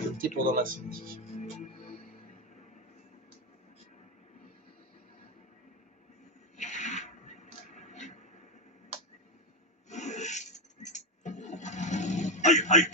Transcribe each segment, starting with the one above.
Limité pendant l'incendie. Aïe, aïe.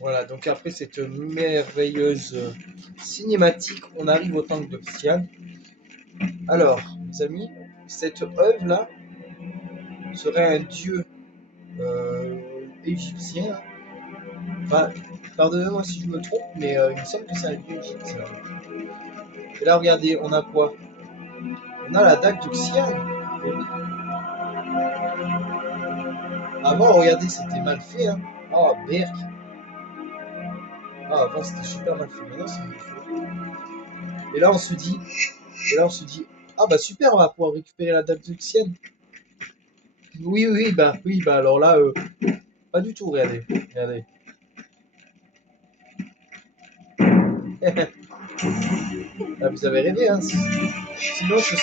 Voilà, donc après cette merveilleuse cinématique, on arrive au temple de Xi'an. Alors, mes amis, cette œuvre-là serait un dieu égyptien. Enfin, pardonnez-moi si je me trompe, mais il me semble que c'est un dieu égyptien. Et là, regardez, on a quoi? On a la dague de Xi'an. Eh oui. Avant, regardez, c'était mal fait. Hein. Oh, berk. Ah, avant, c'était super mal fait. Maintenant, c'est mieux fait. Et là, on se dit, ah bah super, on va pouvoir récupérer la dague de Xi'an. Oui, bah alors là, pas du tout, regardez. Là, vous avez rêvé, hein. Sinon, ce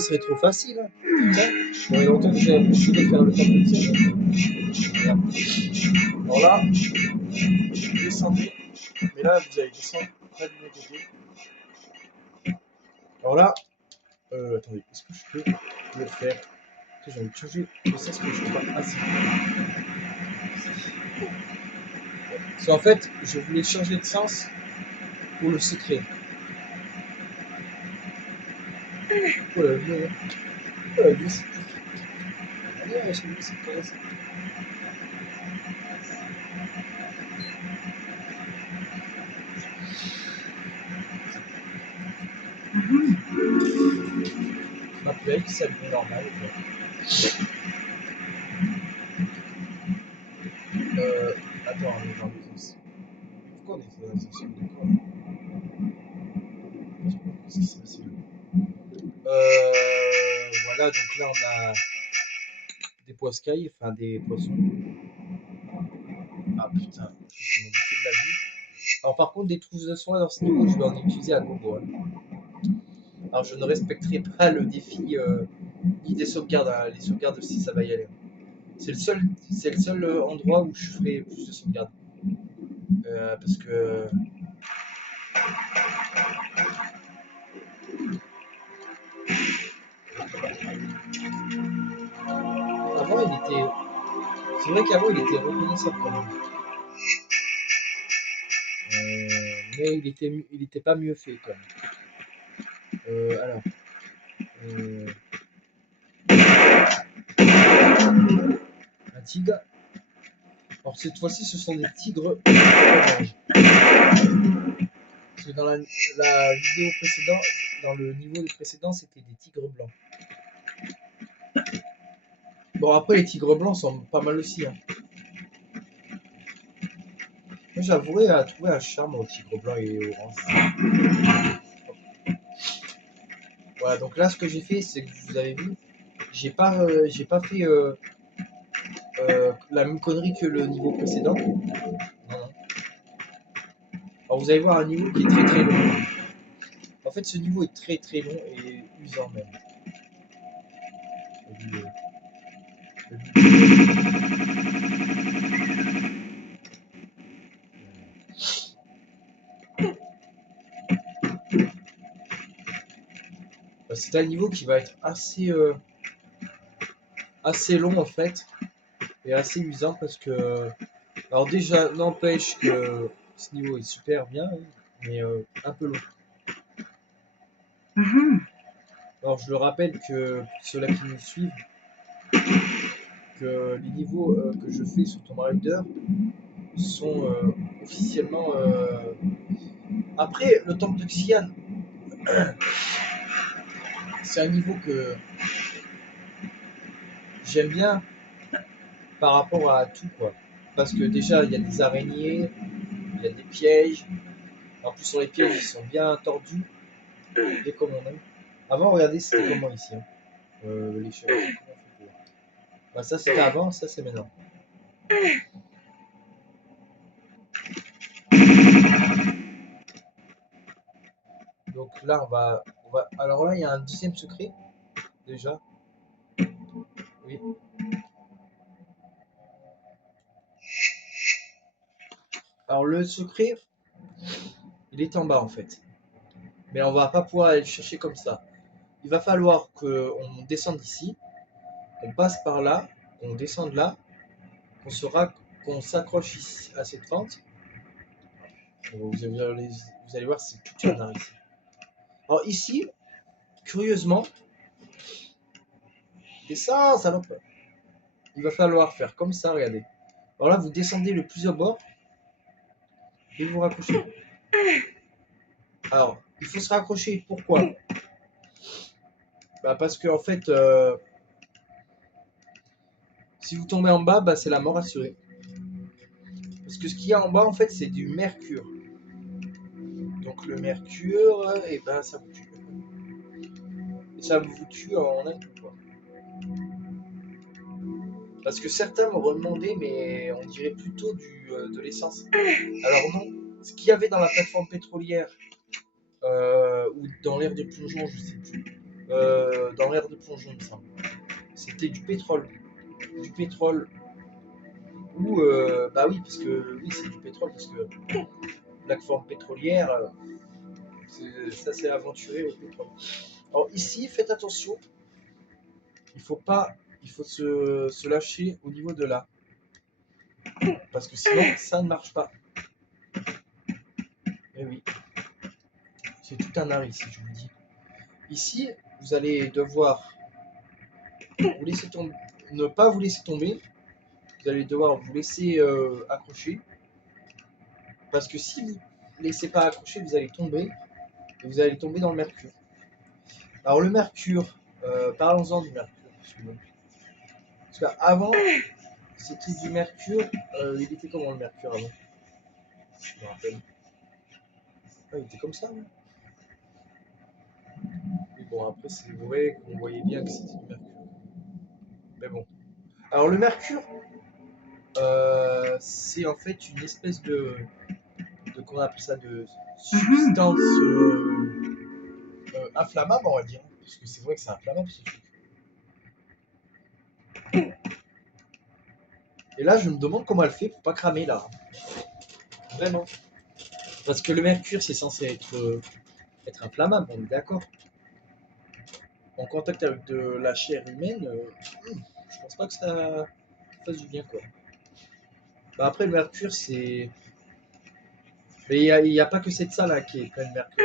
serait trop facile. Hein. Putain, ça fait longtemps que j'ai l'habitude de faire le temps de Xi'an. Alors là, descendez. Mais là, vous allez descendre pas du bon côté. Alors là, attendez, est-ce que je peux le faire? J'ai envie de changer le sens que je ne peux pas assez. Parce qu'en fait, je voulais changer de sens pour le secret. Oh la vie, oh la vie. Allez, je me suis cassé. Ma play, ça devient normal. Attends, on est dans les os. Pourquoi on est dans les os de quoi? Qu'est-ce qui s'est passé là? Voilà, donc là on a des poiscailles, enfin des poissons. Ah putain, je m'en bouffé de la vie. Alors par contre, des trousses de soins dans ce niveau, je vais en utiliser à gogo. Hein. Alors je ne respecterai pas le défi ni des sauvegardes, hein. Les sauvegardes aussi ça va y aller. C'est le seul endroit où je ferai plus de sauvegardes. Parce que avant il était. C'est vrai qu'avant il était reconnaissable quand même. Mais il était pas mieux fait quand même. Alors. Un tigre. Alors cette fois-ci ce sont des tigres orange. Parce que dans la vidéo précédente, dans le niveau précédent, c'était des tigres blancs. Bon après les tigres blancs sont pas mal aussi. Hein. j'avouerais à trouver un charme au tigre blanc et orange. Voilà, donc là, ce que j'ai fait, c'est que vous avez vu, j'ai pas fait la même connerie que le niveau précédent. Non, non. Alors vous allez voir un niveau qui est très très long. En fait, ce niveau est très très long et usant même. C'est un niveau qui va être assez long en fait et assez usant parce que alors déjà n'empêche que ce niveau est super bien mais un peu long. Alors je le rappelle que pour ceux-là qui nous suivent que les niveaux que je fais sur Tomb Raider sont officiellement après le temple de Xi'an. C'est un niveau que j'aime bien par rapport à tout quoi. Parce que déjà il y a des araignées, il y a des pièges. En plus sur les pièges ils sont bien tordus et comme on aime. Avant regardez c'était comment ici. Hein. Les cheveux. Bah, ça c'était avant, ça c'est maintenant. Donc là on va. Alors là il y a un deuxième secret déjà. Oui. Alors le secret, il est en bas en fait. Mais on va pas pouvoir aller le chercher comme ça. Il va falloir qu'on descende ici, on passe par là, qu'on descende là, qu'on s'accroche ici à cette fente. Vous allez voir, c'est tout un art ici. Alors ici, curieusement, et ça, salope, il va falloir faire comme ça, regardez. Alors là, vous descendez le plus au bord et vous raccrochez. Alors, il faut se raccrocher. Pourquoi? Bah parce que en fait, si vous tombez en bas, bah, c'est la mort assurée. Parce que ce qu'il y a en bas, en fait, c'est du mercure. Donc le mercure, et ben ça vous tue. Et ça vous tue en un coup, quoi. Parce que certains m'ont demandé, mais on dirait plutôt de l'essence. Alors non, ce qu'il y avait dans la plateforme pétrolière, ou dans l'air de plongeon, je sais plus. Dans l'air de plongeon, il me semble. C'était du pétrole. Du pétrole. Ou, bah oui, parce que oui, c'est du pétrole, parce que plateforme pétrolière, ça c'est aventuré au pétrole. Alors ici, faites attention, il faut pas, il faut se lâcher au niveau de là. Parce que sinon, ça ne marche pas. Mais oui, c'est tout un art ici, je vous dis. Ici, vous allez devoir vous laisser tomber, ne pas vous laisser tomber. Vous allez devoir vous laisser accrocher. Parce que si vous ne laissez pas accrocher, vous allez tomber. Et vous allez tomber dans le mercure. Alors le mercure, parlons-en du mercure. Parce qu'avant, c'était du mercure. Il était comment le mercure avant? Je me rappelle. Ah, il était comme ça. Hein. Mais bon, après, c'est vrai qu'on voyait bien que c'était du mercure. Mais bon. Alors le mercure, c'est en fait une espèce comment on appelle ça, de substance inflammable, on va dire. Parce que c'est vrai que c'est inflammable ce truc. Et là, je me demande comment elle fait pour pas cramer là. Vraiment. Parce que le mercure, c'est censé être inflammable, on est d'accord. En contact avec de la chair humaine, je pense pas que ça fasse du bien quoi. Bah après, le mercure, c'est. Mais il n'y a pas que cette salle là, qui est pleine de mercure.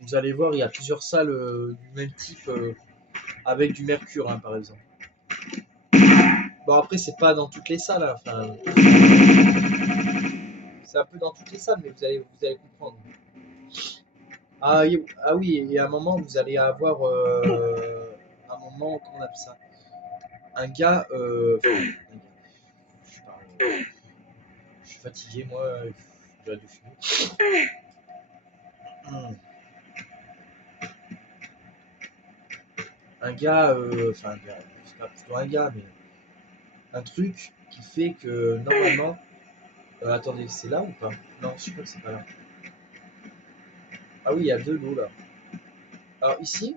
Vous allez voir, il y a plusieurs salles du même type avec du mercure, hein, par exemple. Bon, après, c'est pas dans toutes les salles, hein, enfin. C'est un peu dans toutes les salles, mais vous allez comprendre. Ah, ah oui, et à un moment, vous allez avoir. Un moment, comment on appelle ça? Un gars. Je fatigué, moi. J'aurais dû fumer. Un gars, enfin un gars, c'est pas plutôt un gars, mais un truc qui fait que normalement. Attendez, c'est là ou pas? Non, je crois que c'est pas là. Ah oui, il y a de l'eau là. Alors ici,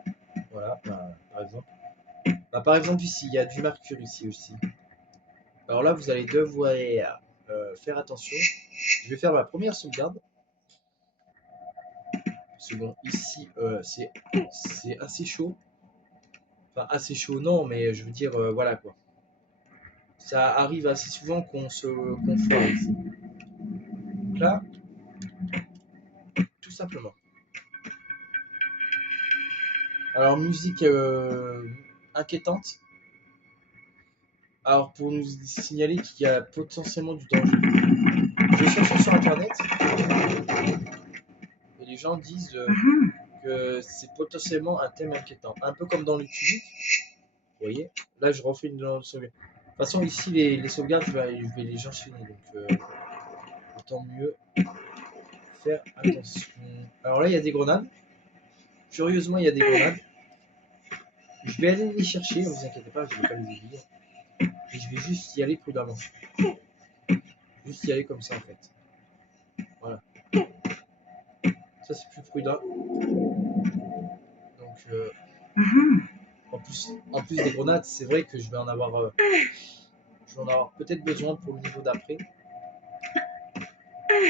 voilà, par exemple. Par exemple ici, il y a du mercure ici aussi. Alors là, vous allez devoir faire attention. Je vais faire ma première sauvegarde. Parce que bon, ici, c'est assez chaud. Enfin, assez chaud, non, mais je veux dire, voilà quoi. Ça arrive assez souvent qu'on foire ici. Donc là, tout simplement. Alors, musique inquiétante. Alors, pour nous signaler qu'il y a potentiellement du danger. Je cherche sur internet et les gens disent que c'est potentiellement un thème inquiétant. Un peu comme dans le Tunic. Vous voyez, là je refais une sauvegarde. De toute façon, ici les sauvegardes, je vais les enchaîner. Donc, autant mieux faire attention. Alors là, il y a des grenades. Curieusement, il y a des grenades. Je vais aller les chercher, ne vous inquiétez pas, je ne vais pas les oublier. Et je vais juste y aller prudemment. Juste y aller comme ça en fait. Voilà. Ça c'est plus prudent. Donc en plus des grenades, c'est vrai que je vais en avoir peut-être besoin pour le niveau d'après.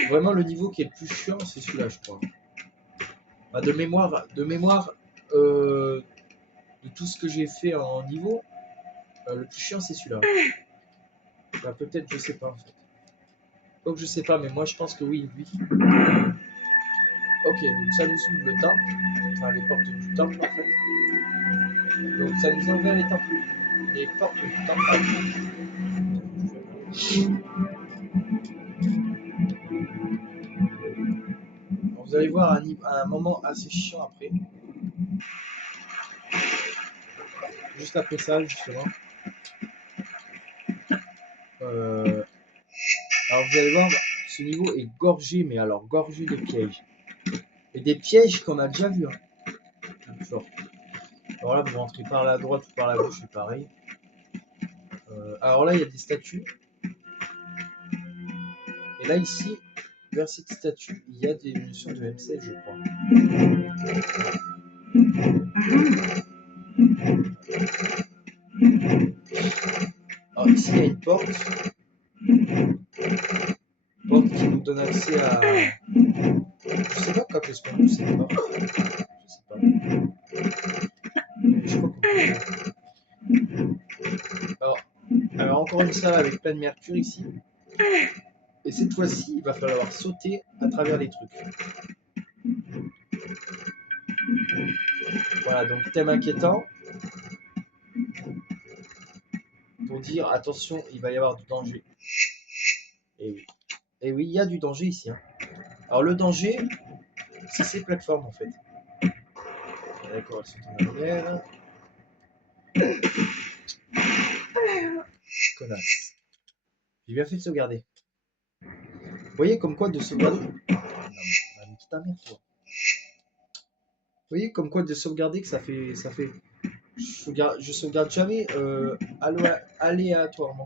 Vraiment le niveau qui est le plus chiant, c'est celui-là, je crois. Bah, de mémoire de tout ce que j'ai fait en niveau, le plus chiant c'est celui-là. Bah, peut-être, je sais pas en fait. Donc je sais pas, mais moi je pense que oui, lui. Ok, donc ça nous ouvre le temple, enfin les portes du temple en fait. Donc ça nous a ouvert les portes du temple. Donc, vous allez voir un moment assez chiant après. Juste après ça, justement. Alors vous allez voir, ce niveau est gorgé, mais alors gorgé de pièges. Et des pièges qu'on a déjà vus. Hein. Alors là, vous rentrez par la droite ou par la gauche, c'est pareil. Alors là, il y a des statues. Et là, ici, vers cette statue, il y a des munitions de M16, je crois. Alors ici, il y a une porte. Porte qui nous donne accès à... Je sais pas quand est-ce qu'on ouvre cette porte. Je sais pas. Mais je crois qu'on peut. Alors encore une salle avec plein de mercure ici. Et cette fois-ci, il va falloir sauter à travers les trucs. Voilà, donc thème inquiétant. Pour dire, attention, il va y avoir du danger. Et oui. Et oui, il y a du danger ici. Hein. Alors le danger, c'est ces plateformes en fait. D'accord, elles sont en arrière. Connasse. J'ai bien fait de sauvegarder. Vous voyez comme quoi de sauvegarder. Non, mais quitte ta mère, toi. Vous voyez comme quoi de sauvegarder que ça fait. Je sauvegarde jamais aléatoirement.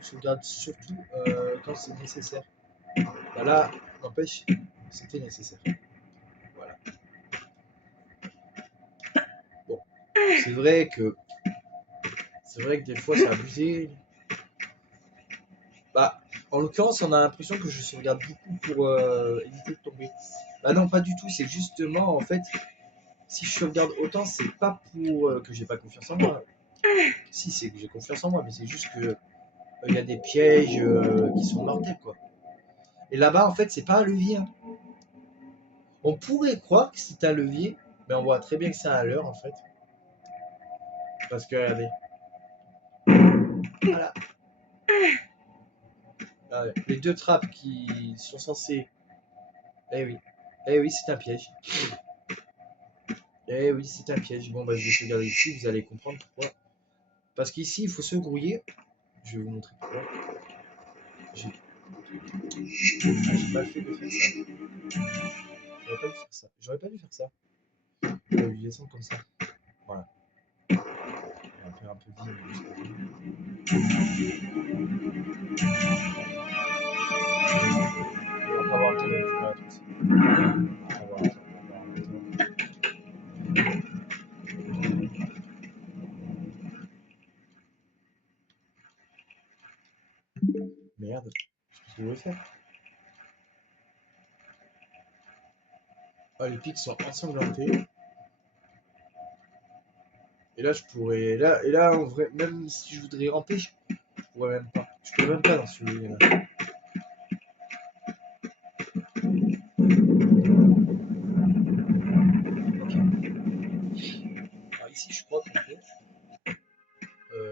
Je sauvegarde surtout quand c'est nécessaire. Bah là, n'empêche, c'était nécessaire. Voilà. Bon. C'est vrai que des fois c'est abusé. Bah, en l'occurrence, on a l'impression que je sauvegarde beaucoup pour éviter de tomber. Bah non, pas du tout. C'est justement, en fait, si je sauvegarde autant, c'est pas pour que j'ai pas confiance en moi. Si, c'est que j'ai confiance en moi, mais c'est juste que il y a des pièges qui sont mortels, quoi. Et là-bas, en fait, c'est pas un levier. Hein. On pourrait croire que c'est un levier, mais on voit très bien que c'est un leurre, en fait. Parce que, regardez. Voilà. Les deux trappes qui sont censées... Eh oui. Eh oui, c'est un piège. Eh oui, c'est un piège. Bon, bah, je vais sauvegarder ici, vous allez comprendre pourquoi. Parce qu'ici, il faut se grouiller. Je vais vous montrer pourquoi. J'ai mal fait de faire ça. J'aurais pas dû faire ça. J'aurais pas dû faire ça. J'aurais dû descendre comme ça. Voilà. On va faire un peu vite. On va pas avoir le temps de récupérer tout ça. On va avoir le temps. Merde. Qu'est-ce que je vais faire? Ah, les pics sont ensanglantés. Et là, je pourrais. Et là, en vrai, même si je voudrais ramper, je pourrais même pas. Je pourrais même pas dans celui-là. Ok. Alors ici, je crois qu'on peut.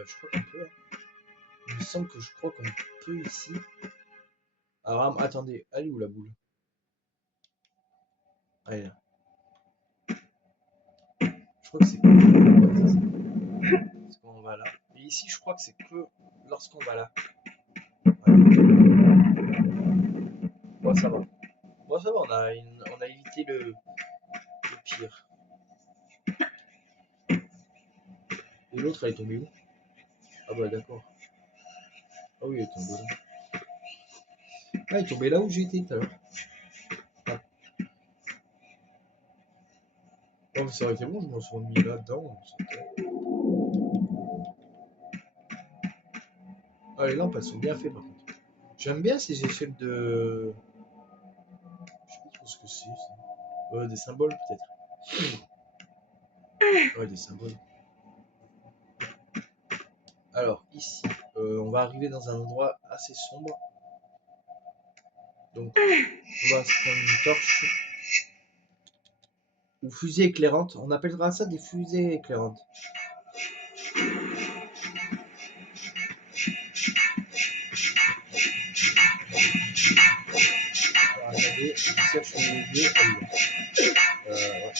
Je crois qu'on peut. Hein. Il me semble que je crois qu'on peut ici. Alors, attendez. Elle est où la boule? Ah, elle est là. Je crois que c'est. Ouais, c'est ça. Parce qu'on va là. Et ici, je crois que c'est que lorsqu'on va là. Ouais. Bon, ça va. Bon, ça va, on a évité le pire. Et l'autre, elle est tombée où? Ah bah d'accord. Ah oui, elle est tombée là. Ah, elle est tombée là où j'ai été tout à l'heure. Ah. Oh, mais ça aurait été bon, je m'en suis remis là-dedans. Ah, les lampes, elles sont bien faites par contre. J'aime bien ces échelles de... Je sais pas trop ce que c'est, ça. Des symboles peut-être. Ouais, des symboles. Alors, ici, on va arriver dans un endroit assez sombre. Donc, on va se prendre une torche. Ou fusée éclairante. On appellera ça des fusées éclairantes. Alors, attendez, je cherche une idée. Ouais.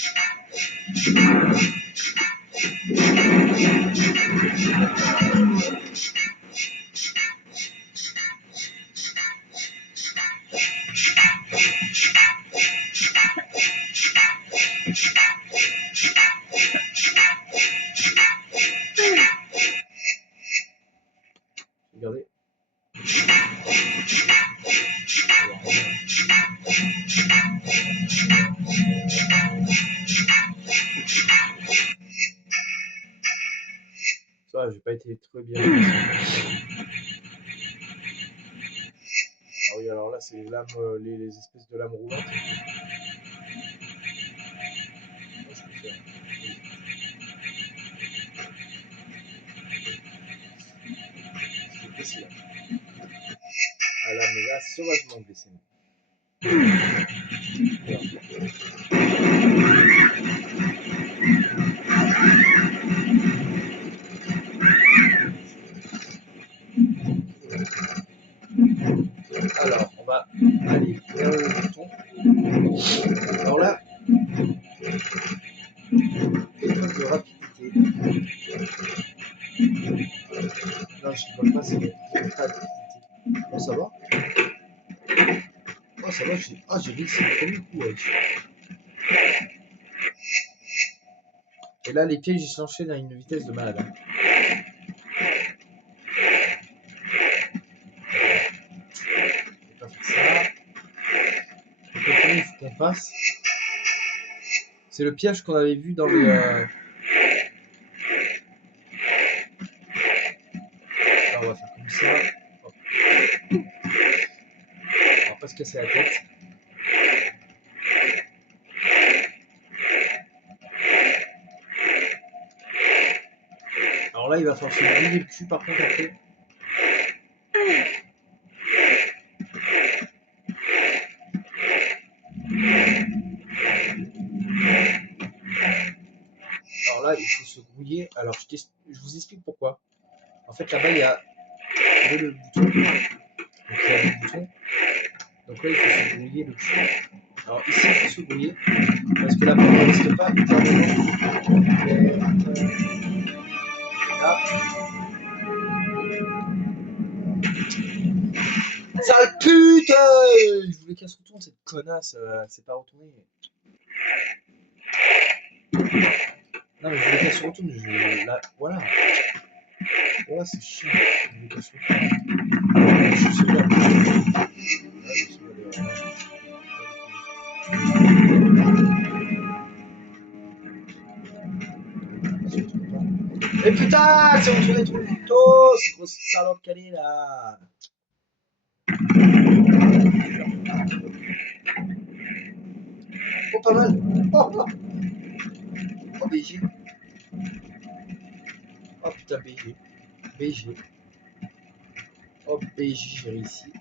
Regardez. Ça va, j'ai pas été très bien. Ah oui, alors là, c'est les lames, les espèces de lames roulantes. Moi, je peux faire. C'est possible. Ah là, mais là, sauvagement blessé. Alors, on va aller vers le bouton. Alors là, épreuve de rapidité. Non, je ne vois pas, c'est rapidité. Oh, ça va? Oh, ça va, j'ai réussi le premier coup. Ouais. Et là, les pièges, ils s'enchaînent à une vitesse de malade. Hein. On va faire ça. Donc, il faut qu'on passe. C'est le piège qu'on avait vu dans les... Alors, on va faire comme ça. Hop. On va pas se casser la tête. Alors là, il va falloir se griller le cul par contre après. Alors là, il faut se grouiller. Alors, je vous explique pourquoi. En fait, là-bas, il y a le bouton. Donc, il y a le bouton. Donc là, il faut se grouiller le cul. Alors ici, il faut se grouiller. Parce que la porte ne reste pas éternellement. Là, Sale pute! Je voulais qu'elle se retourne, cette connasse. Elle s'est pas retournée. Non, mais je voulais qu'elle se retourne. Là, voilà. Voilà, c'est chiant. Je voulais qu'elle se retourne. Je suis là. Ouais, je suis là, mais putain, c'est retourné trop le couteau, c'est grosse salope qu'elle est là. Oh, pas mal. Oh, oh. Oh, BG. Oh putain, BG. BG. Oh, BG, j'ai réussi. Oh,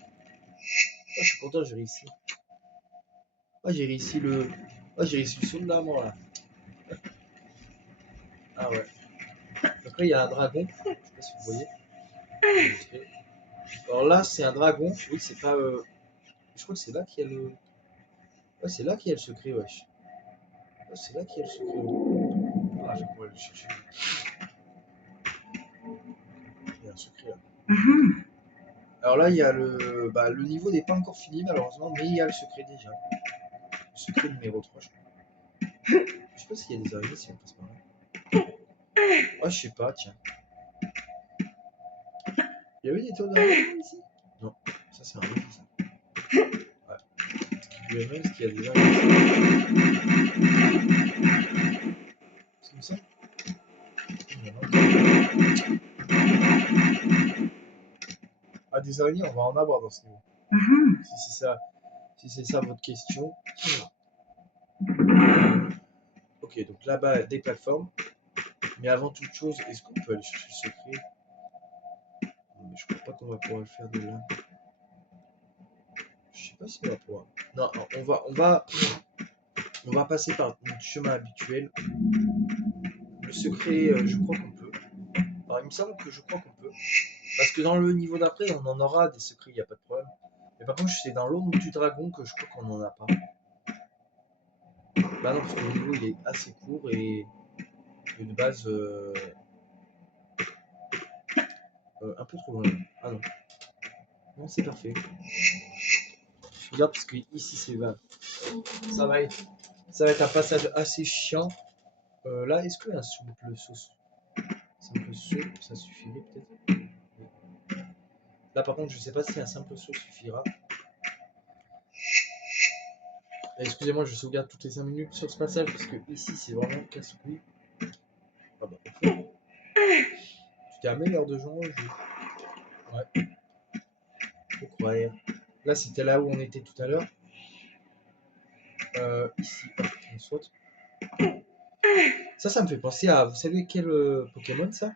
je suis content, j'ai réussi. Oh, j'ai réussi le. Oh, j'ai réussi le saut de la mort là. Ah ouais. Donc là, il y a un dragon. Je sais pas si vous voyez. Alors là, c'est un dragon. Oui, c'est pas. Je crois que c'est là qu'il y a le. Ouais, c'est là qu'il y a le secret, wesh. Ouais, c'est là qu'il y a le secret. Ah, je vais pouvoir le chercher. Il y a un secret là. Alors là, il y a le. Bah, le niveau n'est pas encore fini, malheureusement, mais il y a le secret déjà. Le secret numéro 3, je crois. Je sais pas s'il y a des araignées si on passe par là. Oh, je sais pas, tiens. Il y avait des tonnes d'araignées ici? Non, ça c'est un truc, ça. Ouais. Je vais même ce qu'il y a des araignées ici. C'est comme ça? Ah, des araignées, on va en avoir dans ce niveau. Si c'est ça votre question. Ok, donc là-bas, des plateformes. Mais avant toute chose, est-ce qu'on peut aller chercher le secret? Mais je crois pas qu'on va pouvoir le faire de là. Je sais pas si on va pouvoir. Non, on va passer par notre chemin habituel. Le secret, je crois qu'on peut. Alors, il me semble que je crois qu'on peut. Parce que dans le niveau d'après, on en aura des secrets, il n'y a pas de problème. Mais par contre, c'est dans l'ombre du dragon que je crois qu'on n'en a pas. Bah non, parce que le niveau il est assez court et de base un peu trop loin. Ah non. Non, c'est parfait. Je regarde parce que ici c'est va. Ça va être, ça va être un passage assez chiant. Là, est-ce qu'un simple saut, ça suffirait peut-être? Là, par contre, je sais pas si un simple saut suffira. Excusez-moi, je sauvegarde toutes les 5 minutes sur ce passage parce que ici c'est vraiment casse-couille. Ah bah, tu t'es amélioré de jour. Ouais. Faut croire. Là, c'était là où on était tout à l'heure. Ici, hop, on saute. Ça me fait penser à. Vous savez quel Pokémon ça?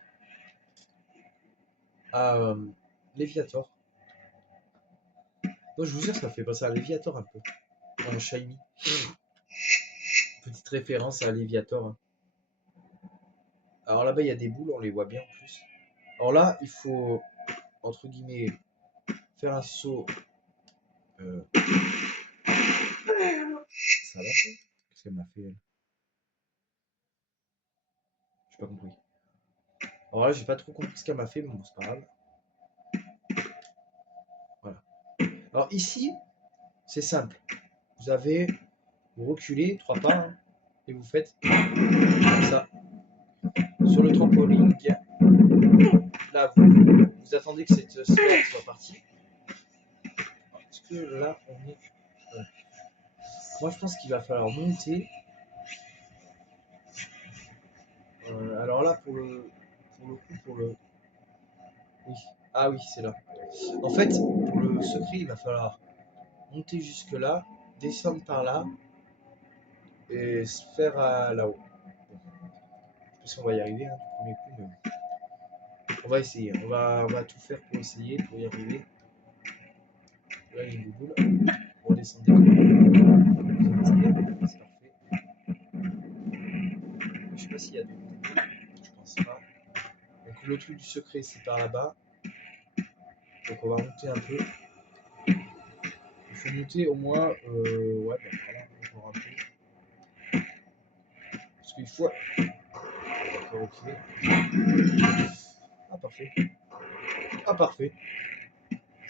À Léviator. Non, je vous jure, ça me fait penser à Léviator un peu. En Shiny. Petite référence à Léviator. Hein. Alors là-bas, il y a des boules, on les voit bien en plus. Alors là, il faut, entre guillemets, faire un saut. Ça va fait? Qu'est-ce qu'elle m'a fait elle? J'ai pas compris. Alors là, j'ai pas trop compris ce qu'elle m'a fait, mais bon, c'est pas grave. Voilà. Alors ici, c'est simple. Vous reculez 3 pas hein, et vous faites comme ça. Sur le trampoline, là, vous attendez que cette sphère soit partie. Est-ce que là, on est. Ouais. Moi, je pense qu'il va falloir monter. Alors là, pour le coup, oui. Ah oui, c'est là. En fait, pour le secret, il va falloir monter jusque là, descendre par là et se faire à là-haut. Bon. Je sais pas si on va y arriver hein, du premier coup, mais on va essayer. On va tout faire pour essayer, pour y arriver. Là, il y a une boule. On descend des c'est parfait. Je sais pas s'il y a de je pense pas. Donc le truc du secret, c'est par là-bas. Donc on va monter un peu. Il faut monter au moins, ouais, ben voilà, encore un peu. Parce qu'il faut. D'accord, ok. Ah parfait. Ah parfait.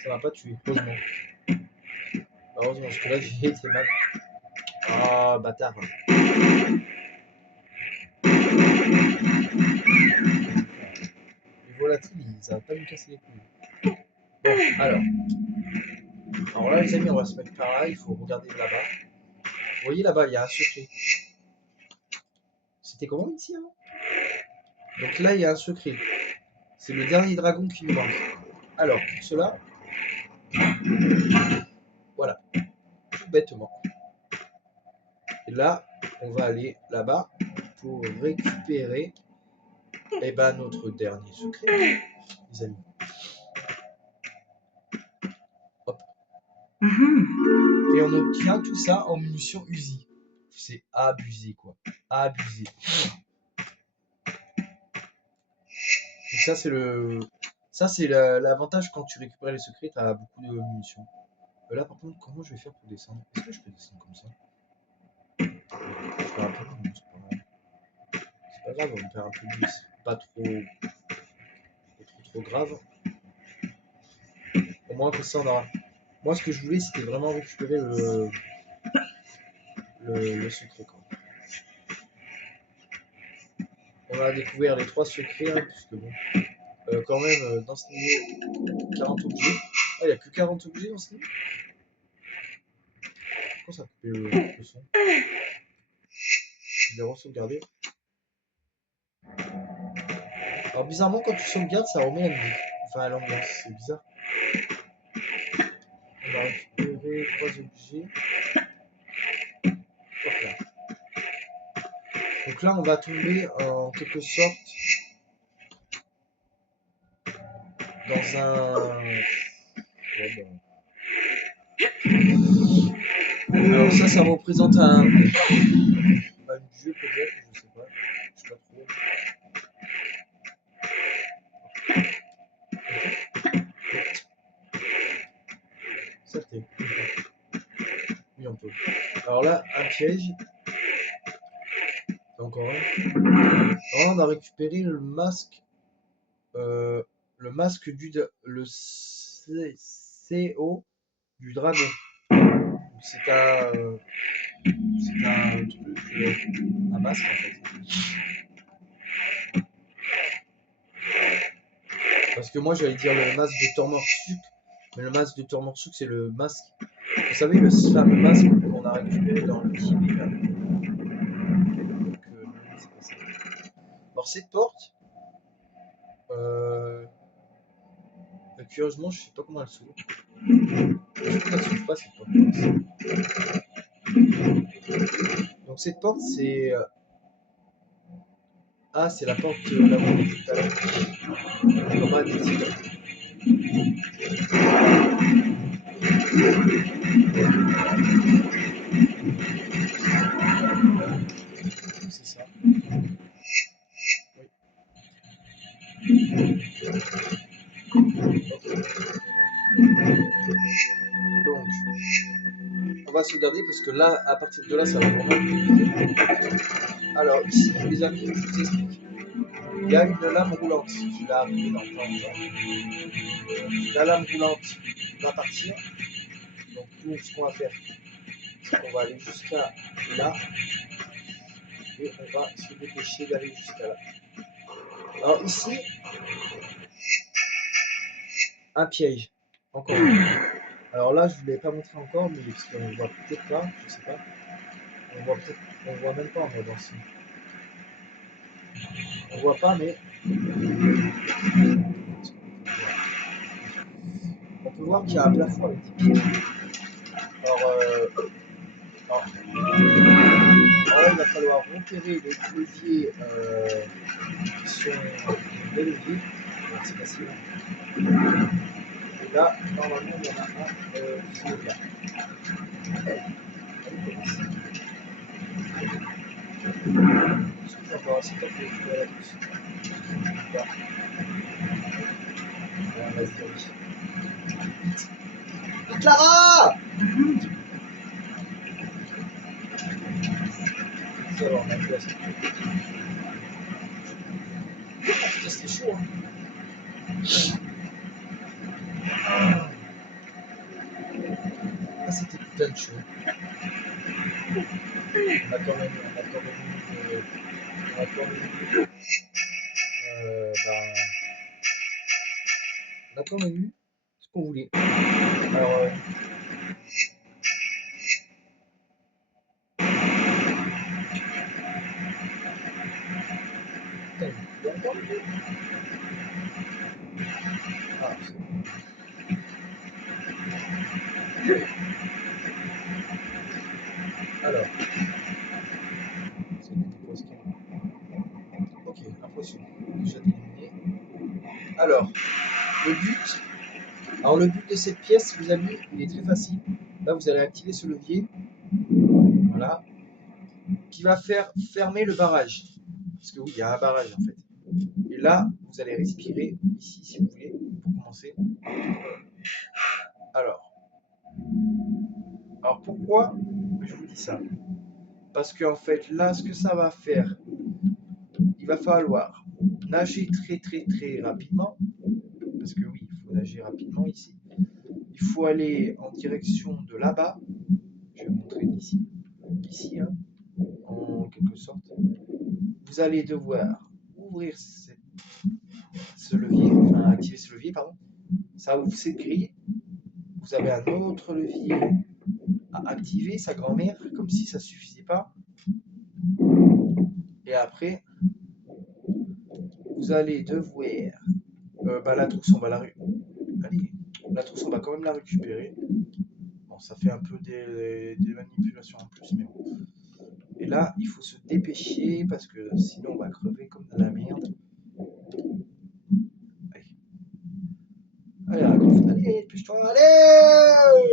Ça m'a pas tué, heureusement. Heureusement, parce que là, j'ai été mal. Ah, bâtard. Les volatiles, ils arrêtent pas de me casser les couilles. Bon, alors là, les amis, on va se mettre par là. Il faut regarder là-bas. Vous voyez là-bas, il y a un secret. C'était comment ici avant? Donc là, il y a un secret. C'est le dernier dragon qui nous manque. Alors, pour cela, voilà, tout bêtement. Et là, on va aller là-bas pour récupérer notre dernier secret, les amis. Hop. Et on obtient tout ça en munitions Uzi. C'est abusé, quoi. Abusé. Donc ça, c'est l'avantage quand tu récupères les secrets, tu as beaucoup de munitions. Là, par contre, comment je vais faire pour descendre? Est-ce que je peux descendre comme ça? Je perds un peu de vie, c'est pas grave. C'est pas grave, on perd un peu de vie, c'est pas trop grave. Au moins, que ça, on aura. Moi, ce que je voulais, c'était vraiment récupérer le secret, quoi. On a découvert les 3 secrets, hein, puisque bon, quand même, dans ce niveau, 40 objets. Ah, il n'y a que 40 objets dans ce niveau. Pourquoi ça a coupé le son? Je vais re-sauvegarder. Alors, bizarrement, quand tu sauvegardes, ça remet la musique. Enfin, l'ambiance, c'est bizarre. On va récupérer 3 objets. Hop là. Donc là, on va tomber en quelque sorte dans un. Alors ça représente un jeu peut-être, je sais pas trop. Ça t'est. Oui, on peut. Alors là, un piège. Encore un. Alors, on a récupéré le masque. Le masque le CO du dragon. C'est un truc, un masque en fait. Parce que moi j'allais dire le masque de Tormorsuk, mais le masque de Tormorsuk c'est le masque. Vous savez, le fameux masque qu'on a récupéré dans le Tibet là. Donc, c'est pas ça. Alors cette porte, curieusement, je sais pas comment elle s'ouvre. Je crois qu'elle s'ouvre pas cette porte. Donc cette porte c'est ah, c'est la porte là où on était tout à l'heure. On va des tigres. C'est ça. Oui. Donc, on va sauvegarder parce que là, à partir de là, ça va vraiment compliqué. Alors, ici, les amis, je vous explique. Il y a une lame roulante qui va arriver dans le temps. La lame roulante va partir. Donc, nous, ce qu'on va faire, c'est qu'on va aller jusqu'à là. Et on va se dépêcher d'aller jusqu'à là. Alors, ici, un piège. Encore. Alors là, je ne vous l'ai pas montré encore, mais parce qu'on ne voit peut-être pas, je sais pas. On voit même pas en mode ancien. On voit pas, mais on peut voir qu'il y a un plafond avec des pieds. Alors là, il va falloir repérer les leviers qui sont des leviers. C'est facile. Et là, normalement, il y en a un qui est là. Ensuite, on va essayer de récupérer la douce. Là. Vas-y, oui. Clara! Ça va, on a plus assez. Putain, c'était chaud, hein. Adventure. On a quand même eu ce qu'on voulait. Alors, alors, ok, impression déjà terminé. Alors, le but de cette pièce, vous avez, il est très facile. Là, vous allez activer ce levier, voilà, qui va faire fermer le barrage. Parce que oui, il y a un barrage en fait. Et là, vous allez respirer ici, si vous voulez, pour commencer. Alors pourquoi je vous dis ça? Parce qu'en fait, là, ce que ça va faire, il va falloir nager très très très rapidement. Parce que oui, il faut nager rapidement ici. Il faut aller en direction de là-bas. Je vais vous montrer d'ici. Ici, hein, en quelque sorte. Vous allez devoir ouvrir ce levier, enfin activer ce levier, pardon. Ça ouvre cette grille. Vous avez un autre levier à activer, sa grand-mère, comme si ça suffisait pas. Et après, vous allez devoir la trousse, on va la trousse, on va quand même la récupérer. Bon, ça fait un peu des manipulations en plus, mais bon. Et là, il faut se dépêcher parce que sinon on va crever comme de la merde. Allez, raccroche, allez, dépêche-toi, allez!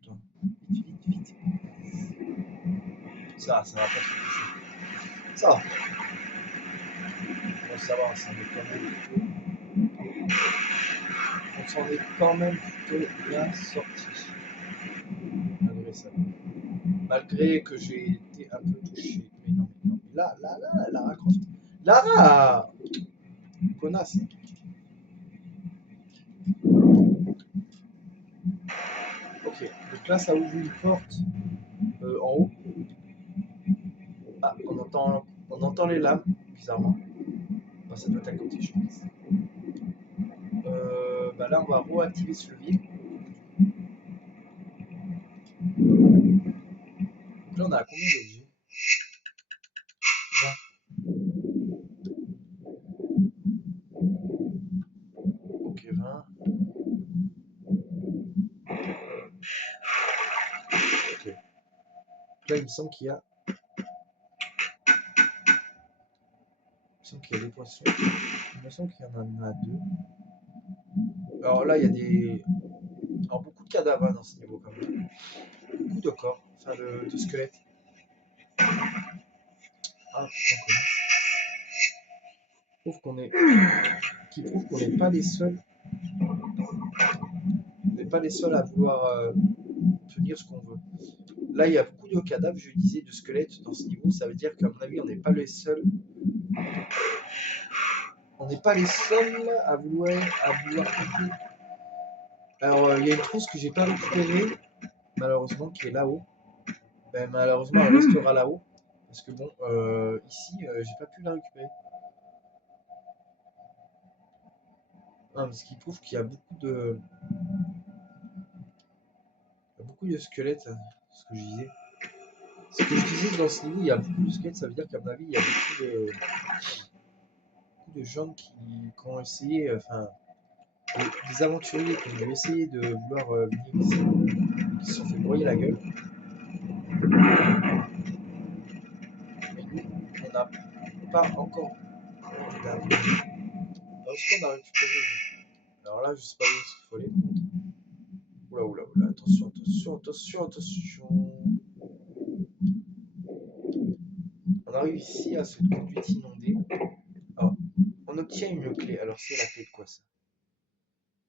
Putain, vite. Ça va pas trop toucher. Ça va. Bon, ça va, on s'en est quand même plutôt bien sorti. Malgré ça. Malgré que j'ai été un peu touché. Mais non. Là, Lara Croft. Lara! Connasse. Ok, donc là, ça ouvre une porte en haut. Ah, on entend les lames, bizarrement. Bah, ça doit être à côté, je pense. Là, on va réactiver ce levier. Donc là, on a combien d'objets? 20. Ok, 20. Ok. Là, il me semble qu'il y a. Des poissons. Il me semble qu'il y en a 2. Alors là, il y a des. Alors, beaucoup de cadavres hein, dans ce niveau, quand même. Beaucoup de corps, enfin de squelettes. Ah, putain, qui prouve qu'on n'est pas les seuls. On n'est pas les seuls à vouloir tenir ce qu'on veut. Là, il y a beaucoup de cadavres, je disais, de squelettes dans ce niveau. Ça veut dire qu'à mon avis, on n'est pas les seuls. On n'est pas les seuls à vouloir couper. Alors, il y a une trousse que j'ai pas récupérée, malheureusement, qui est là-haut. Ben, malheureusement, elle restera là-haut. Parce que bon, ici, j'ai pas pu la récupérer. Non, ce qui prouve qu'il y a beaucoup de squelettes, ce que je disais. Ce que je disais dans ce niveau, il y a beaucoup de squelettes, ça veut dire qu'à mon avis, il y a beaucoup de gens qui ont essayé, enfin, des aventuriers qui ont essayé de vouloir venir ici, qui se sont fait broyer la gueule. Mais nous, on n'a pas encore. Alors, est-ce qu'on a récupéré? Alors là, je sais pas où est-ce qu'il faut aller. Oula, attention. On arrive ici à cette conduite inondée. Alors, on obtient une clé. Alors, c'est la clé de quoi ça?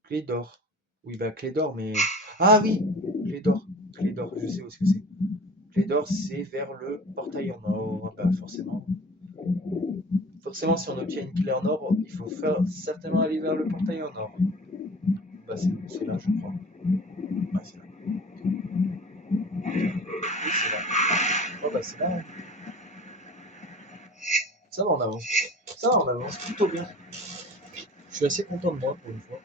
Clé d'or. Oui, bah, clé d'or, mais. Ah oui! Clé d'or, je sais où est-ce que c'est. Clé d'or, c'est vers le portail en or. Bah, forcément. Forcément, si on obtient une clé en or, il faut certainement aller vers le portail en or. Bah, c'est là, je crois. Ouais, c'est là. c'est là. Oh bah c'est là. Hein. Ça va, on avance. Ça va, on avance plutôt bien. Je suis assez content de moi pour une fois.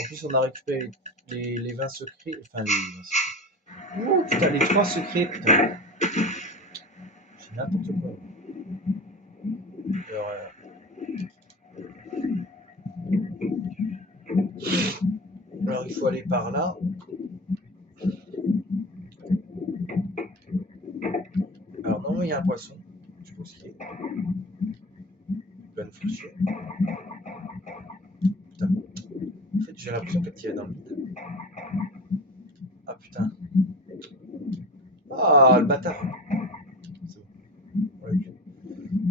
En plus, on a récupéré les 20 secrets. Enfin, les 20 secrets. Ouh, putain, les 3 secrets, putain. J'ai n'importe quoi. Alors, alors, il faut aller par là. Alors, normalement, il y a un poisson. Je pense qu'il est. Bonne fortune. Putain. En fait, j'ai l'impression qu'elle tirait dans le vide. Ah putain. Ah, le bâtard. C'est bon. Ouais, ok.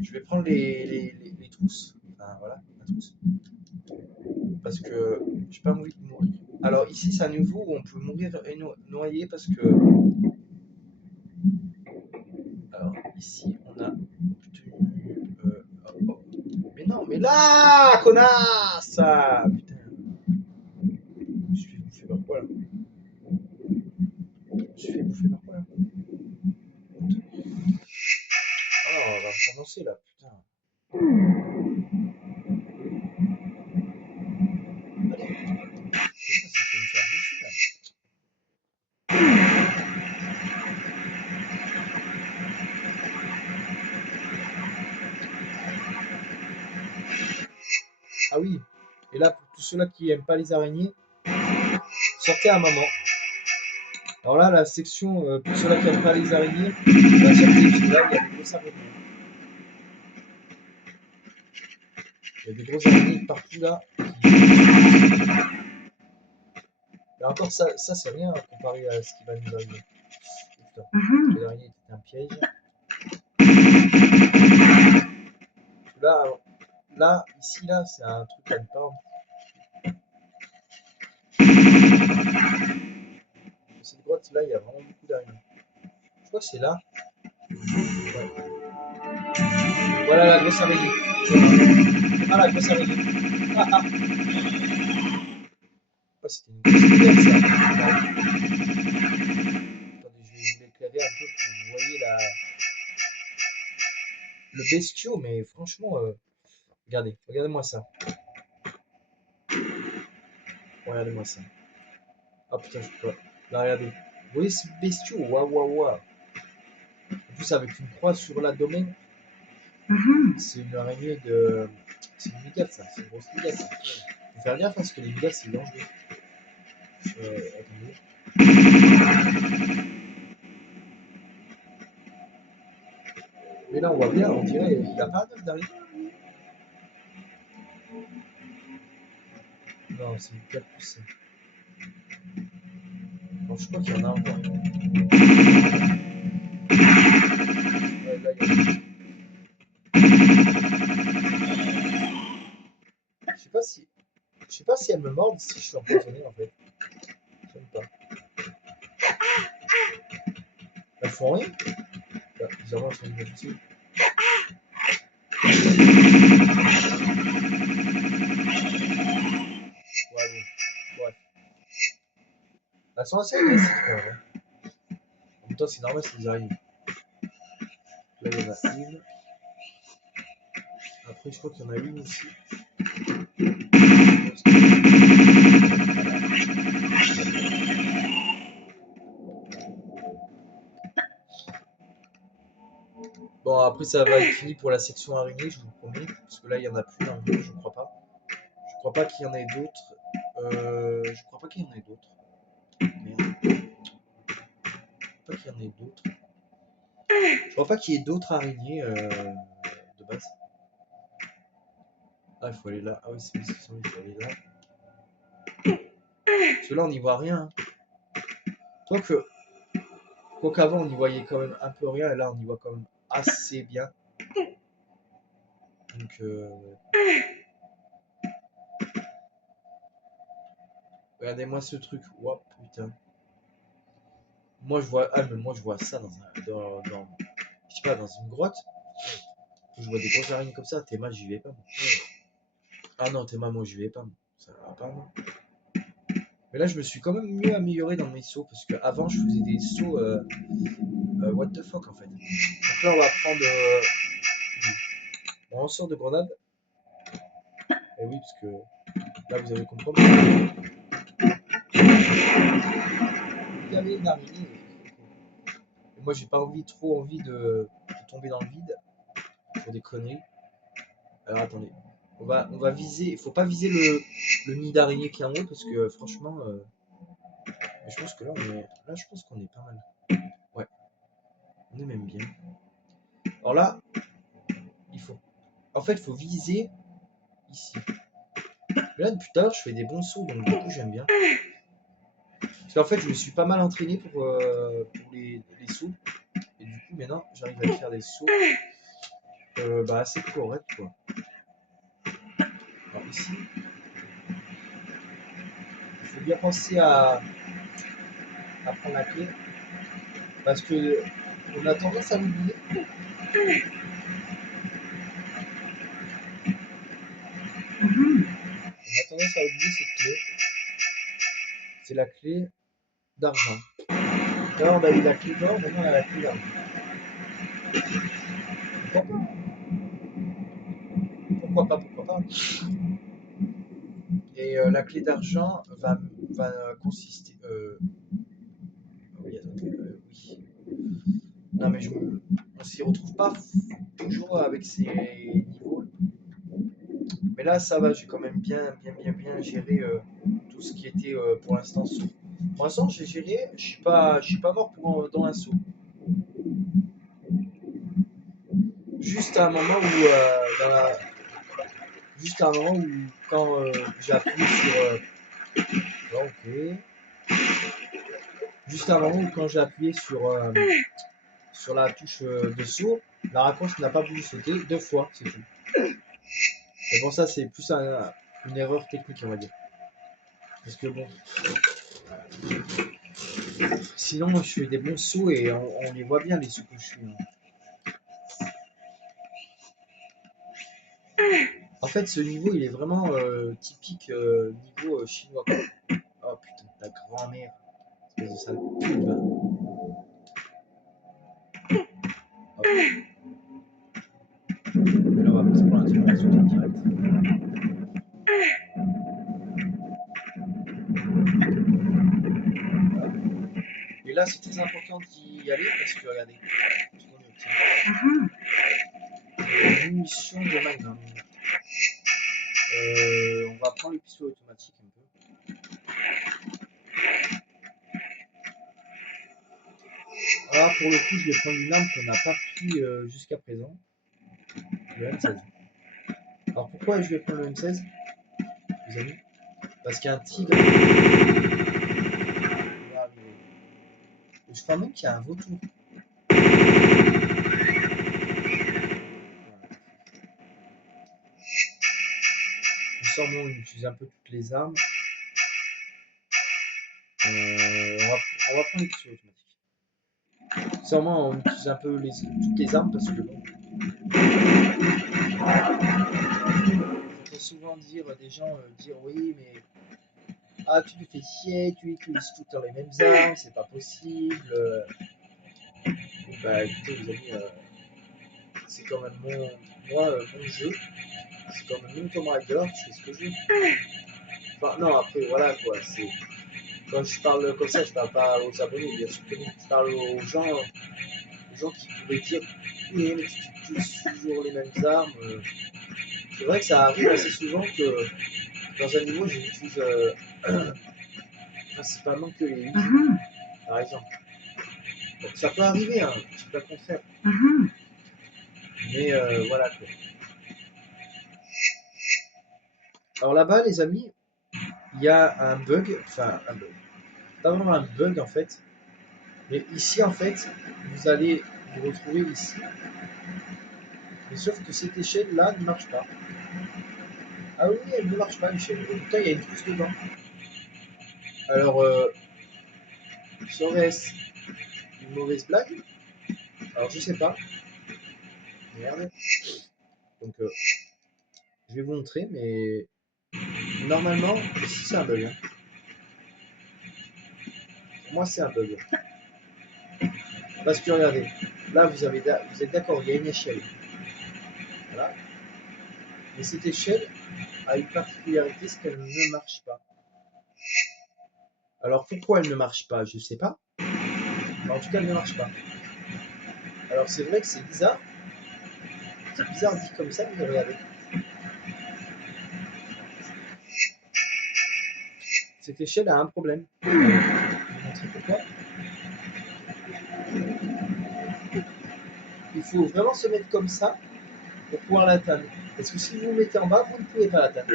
Je vais prendre les trousses. Enfin, voilà, la trousse. Parce que j'ai pas envie de mourir. Alors, ici, c'est un niveau où on peut mourir et noyer parce que. Alors, ici, on a obtenu. Oh. Mais non, mais là, connasse. Putain. Je suis fait bouffer par quoi là? Je suis fait bouffer par quoi là? Ah, on va recommencer là, putain. Allez. Comment ça fait me faire bouffer là? Ah oui. Et là, pour tous ceux-là qui aiment pas les araignées, sortez à maman. Alors là, la section, pour ceux-là qui n'aiment pas les araignées, bah, sortez, parce que là, il y a des grosses araignées. Il y a des grosses araignées partout là. Et encore, ça c'est rien comparé à ce qui va nous arriver. Putain, l'araignée était un piège. Là, ici, là, c'est un truc à ne pas. Cette grotte là, il y a vraiment beaucoup d'araignées. Je crois que c'est là. Ouais. Voilà la grosse araignée. Ah, la grosse araignée. Ah, ah. Oh, c'était une grosse araignée, ça. Attendez, je vais l'éclairer un peu pour que vous voyez le bestiau, mais franchement, regardez-moi ça. Regardez-moi ça. Ah putain, je peux pas. Là, regardez. Vous voyez ce bestiau? Waouh, waouh, waouh. En plus, avec une croix sur l'abdomen. C'est une araignée de. C'est une migale, ça. C'est une grosse migale, ça. Faut faire gaffe parce que les migales, c'est dangereux. Attendez. Mais là, on voit bien, on dirait, il n'y a pas un œuf d'araignée. Non, c'est une migale poussée. Bon, je crois qu'il y en a encore. Ouais, là, il y en a. Je sais pas si elles me mordent si je suis empoisonné en fait. Je sais pas. Elles font rien. Là, bizarrement, elles sont inutiles. Ouais, bon. Ouais. Elles sont assez agressives quand même. En même temps, c'est normal, c'est des araignées. Là, il y en a une. Après, je crois qu'il y en a une aussi. Bon, après, ça va être fini pour la section araignée, je vous le promets. Parce que là, il n'y en a plus dans le jeu, je crois pas. Je crois pas qu'il y en ait d'autres. Je crois pas qu'il y en ait d'autres. Merde. Je crois pas qu'il y en ait d'autres. Je crois pas qu'il y ait d'autres araignées de base. Ah, il faut aller là. Ah oui, c'est il faut aller là. Parce que là, on n'y voit rien. Quoique avant, on y voyait quand même un peu rien. Et là, on y voit quand même assez bien. Donc, regardez-moi ce truc. Ouah, putain. Moi, je vois. Ah, mais moi, je vois ça dans je sais pas, dans une grotte. Je vois des grosses araignées comme ça. T'es mal, j'y vais pas. Moi. Ah non, t'es mal, moi, j'y vais pas. Moi. Ça va pas, non. Mais là, je me suis quand même mieux amélioré dans mes sauts parce qu'avant, je faisais des sauts what the fuck en fait. Donc là, on va prendre mon lanceur de grenade. Et oui, parce que là, vous avez compris. Il y avait une araignée. Et moi, j'ai pas trop envie de tomber dans le vide pour des conneries. Alors attendez, on va viser. Il faut pas viser le nid d'araignée qui est en haut parce que franchement, je pense que là, je pense qu'on est pas mal. Ouais, on est même bien. Alors là, en fait, il faut viser ici. Mais là, depuis tout à l'heure, je fais des bons sauts, donc du coup, j'aime bien. Parce qu'en fait, je me suis pas mal entraîné pour les sauts. Et du coup, maintenant, j'arrive à faire des sauts assez corrects, quoi. Alors ici, il faut bien penser à prendre la clé. Parce que on a tendance à l'oublier. On a tendance à oublier cette clé. C'est la clé d'argent. Là, on a eu la clé d'or, maintenant on a la clé d'argent. Pourquoi pas? Pourquoi pas? Et la clé d'argent va consister. Oui, attendez, oui. Non, mais on s'y retrouve pas toujours avec ces niveaux. Mais là, ça va, j'ai quand même bien géré tout ce qui était pour l'instant saut. Pour l'instant, j'ai géré, je suis pas mort dans un saut. Juste à un moment où, juste à un moment où, quand j'ai appuyé sur. Ok. Juste à un moment où, quand j'ai appuyé sur la touche de saut, la raccourci n'a pas voulu sauter 2 fois, c'est tout. Et bon, ça, c'est plus une erreur technique, on va dire. Parce que bon. Sinon, je fais des bons sauts et on les voit bien, les sauts que je fais. En fait, ce niveau, il est vraiment typique niveau chinois. Oh putain, ta grand-mère. Espèce de sale pute, va. Hop. Mais là, on va se prendre un truc, on va sauter direct. Et là, c'est très important d'y aller parce que, regardez, ce qu'on obtient. Des munitions de magnum. On va prendre le pistolet automatique un peu. Alors, pour le coup, je vais prendre une arme qu'on n'a pas pris jusqu'à présent. Le M16. Alors, pourquoi je vais prendre le M16, les amis? Parce qu'il y a un tigre. Et je crois même qu'il y a un vautour. Sûrement, on utilise un peu toutes les armes. On va prendre les pistolets automatiques. Sûrement, on utilise un peu toutes les armes parce que bon. J'entends souvent des gens dire oui, mais ah, tu te fais chier, tu utilises tout le temps les mêmes armes, c'est pas possible. Bah écoutez, les amis, c'est quand même mon jeu. C'est quand même mon Tomb Raider, je fais ce que je veux. Enfin, non, après, voilà quoi. Quand je parle comme ça, je parle pas aux abonnés, bien sûr que non. Je parle aux gens qui pourraient dire oui, mais tu utilises toujours les mêmes armes. C'est vrai que ça arrive assez souvent que dans un niveau, j'utilise principalement que les Easy, par exemple. Donc, ça peut arriver, hein, je dis pas le contraire. Mais voilà quoi. Alors là-bas, les amis, il y a un bug, enfin un bug. Pas vraiment un bug en fait. Mais ici, en fait, vous allez vous retrouver ici. Mais sauf que cette échelle-là ne marche pas. Ah oui, elle ne marche pas l'échelle. Et pourtant, il y a une trousse dedans. Alors, serait-ce une mauvaise blague? Alors, je sais pas. Merde. Donc, je vais vous montrer, mais normalement, ici, c'est un bug. Hein. moi c'est un bug. Parce que regardez, là vous êtes d'accord, il y a une échelle. Voilà. Mais cette échelle a une particularité, c'est qu'elle ne marche pas. Alors pourquoi elle ne marche pas, je ne sais pas. Mais en tout cas, elle ne marche pas. Alors c'est vrai que c'est bizarre. C'est bizarre dit comme ça, mais regardez. Cette échelle a un problème. Je vais vous montrer pourquoi. Il faut vraiment se mettre comme ça pour pouvoir l'atteindre. Parce que si vous vous mettez en bas, vous ne pouvez pas l'atteindre.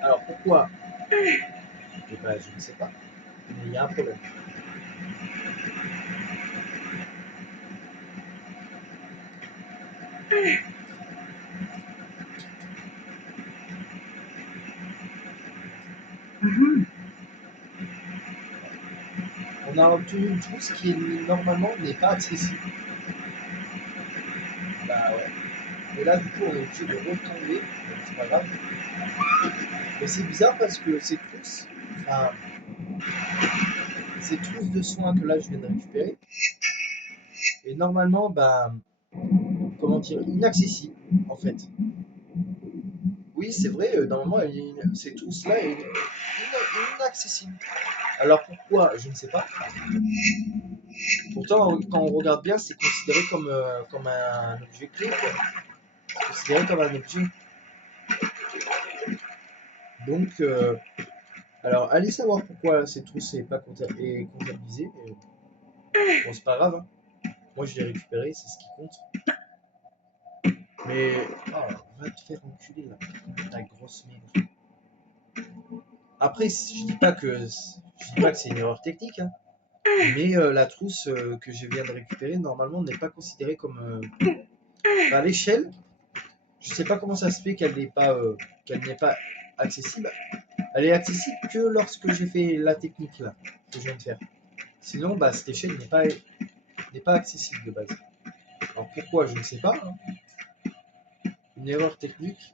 Alors pourquoi? Eh ben, je ne sais pas. Mais il y a un problème. On a obtenu une trousse qui normalement n'est pas accessible. Bah ouais. Et là, du coup, on est obligé de retomber. Donc c'est pas grave. Mais c'est bizarre parce que ces trousses, enfin, ces trousses de soins que là je viens de récupérer, est normalement, ben, comment dire, inaccessible en fait. Oui, c'est vrai, normalement, ces trousses-là est inaccessible. Alors pourquoi? Je ne sais pas. Pourtant, quand on regarde bien, c'est considéré comme un objet clé, quoi. C'est considéré comme un objet. Donc, alors, allez savoir pourquoi ces trousses n'est pas comptabilisée. Bon, c'est pas grave. Hein. Moi, je l'ai récupéré, c'est ce qui compte. Mais, oh, va te faire enculer là, ta grosse merde. Après, je dis pas que c'est une erreur technique, hein, mais la trousse que je viens de récupérer normalement n'est pas considérée comme à l'échelle. Je sais pas comment ça se fait qu'elle n'est pas accessible. Elle est accessible que lorsque j'ai fait la technique là que je viens de faire. Sinon, bah, cette échelle n'est pas accessible de base. Alors pourquoi, je ne sais pas. Hein. Une erreur technique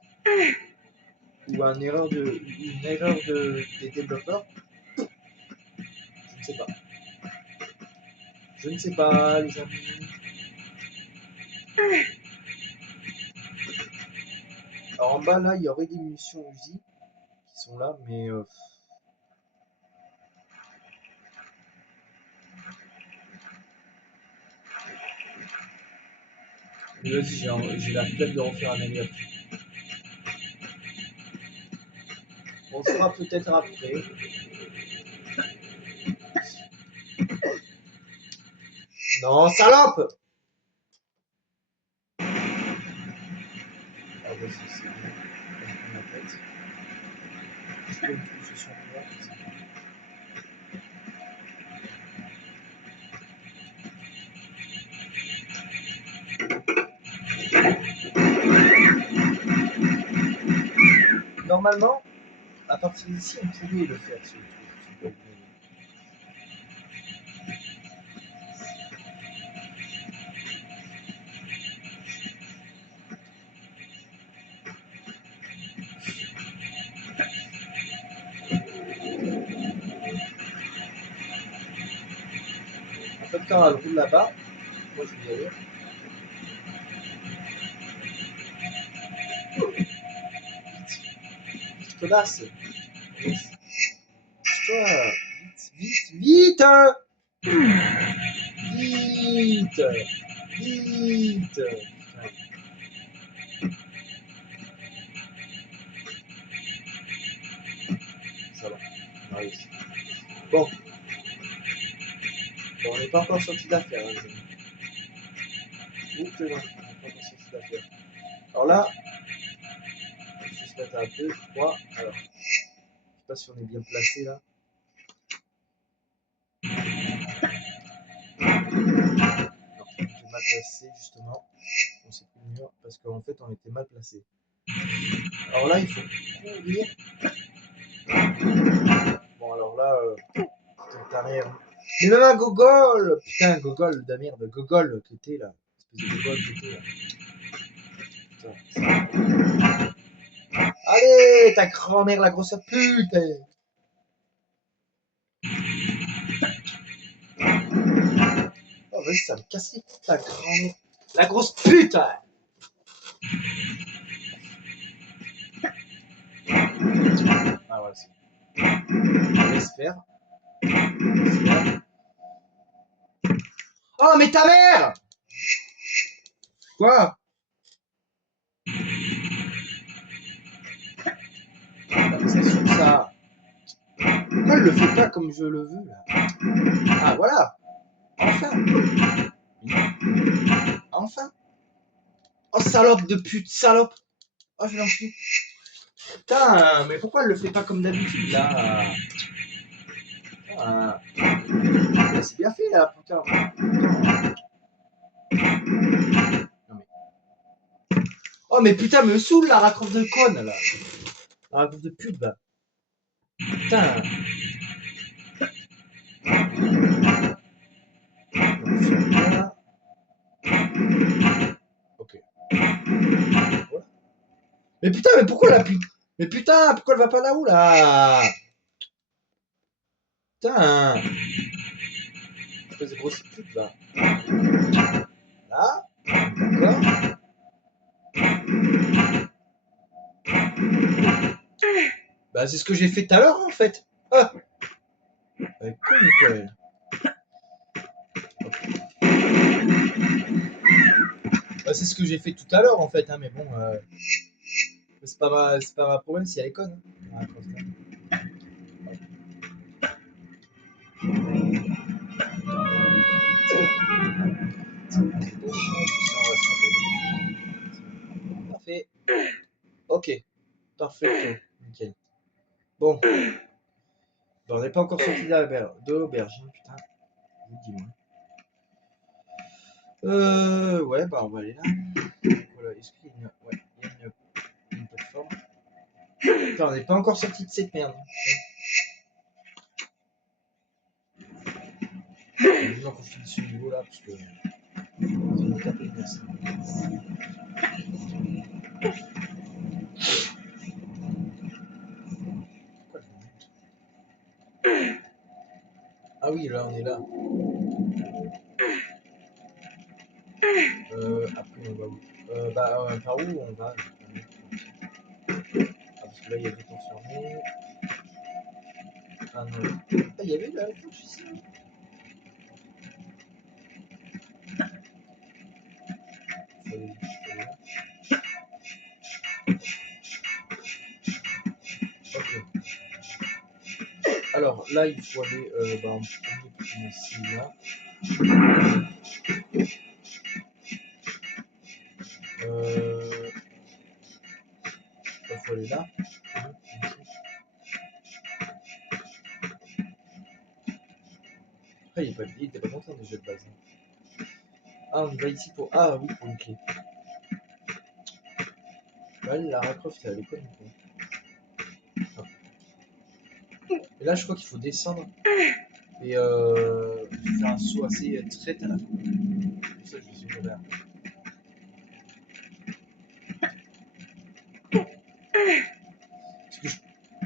ou une erreur des développeurs. Je ne sais pas. Je ne sais pas, les amis. Alors en bas, là, il y aurait des munitions Uzi qui sont là, mais... vas-y, j'ai la flemme de refaire un aller. On le fera peut-être après. Non, salope! Ah, vas-y, c'est bon. On la tête. Je peux me toucher sur moi. Normalement, à partir d'ici, on pouvait le faire, ce truc. En fait, quand elle roule là-bas, moi je vais y aller. Vite, connasse! Toi, vite, vite, vite, vite, vite. Ça va, on a réussi. Bon, on n'est pas encore sorti d'affaire. Hein, ou que non, on n'est pas encore sorti d'affaire. Alors là, il faut se mettre à 2, 3. Alors, je sais pas si on est bien placé là. Non, on était mal placé justement. On s'est pris le mur parce qu'en fait on était mal placé. Alors là, il faut courir. Bon, alors là, putain, ta merde. Mais même un gogol! Putain, gogol de merde, gogol que t'es là. Espèce de gogol que t'es là. Putain, ça. Allez, ta grand-mère, la grosse pute! vas-y, ça me casse les couilles, ta grand-mère. La grosse pute. Ah, voilà, c'est bon. Laisse faire. Laisse faire. Oh, mais ta mère! Quoi? C'est sûr ça. Pourquoi elle le fait pas comme je le veux, là? Ah, voilà. Enfin. Enfin. Oh, salope de pute, salope. Oh, je l'en suis. Putain, mais pourquoi elle le fait pas comme d'habitude, là? Ah. C'est bien fait, là, putain. Non, mais... Oh, mais putain, me saoule, la raccource de conne, là. La raccource de pute, là. Putain. Ok. Voilà. Mais putain, mais pourquoi la pute? Mais putain, pourquoi elle va pas là-haut, là? Putain. Espèce de grosse pute, là. Là. D'accord. Bah, c'est ce que j'ai fait tout à l'heure, en fait. Ah. Elle est con, quoi, elle. Bah, c'est ce que j'ai fait tout à l'heure, en fait, hein, mais bon... c'est pas ma problème si elle est conne. Hein. Parfait. Ok. Parfait. Nickel. Bon. On n'est pas encore sorti de l'auberge, hein, putain. Je vous dis, moi. Ouais, bah on va aller là. Voilà, est-ce qu'il y a une... Ouais, il y a une plateforme. Putain, on n'est pas encore sorti de cette merde. Maintenant qu'on finit ce niveau là, parce que... On va nous taper une merci. Ah oui, là, on est là. Après, on va où? Par où on va? Ah, parce que là, il y a des temps fermés. Ah non. Ah, il y avait la touche ici. Ok. Alors, là, il faut aller en premier pour commencer là. Il faut aller là. Après, il était pas content déjà de base. Ah, on y va ici pour... Ah oui, pour une clé. Ouais, Lara Croft, elle est conne, quoi. Ah. Et là, je crois qu'il faut descendre et faire un saut assez très à la fin. Pour ça, je vais essayer de faire.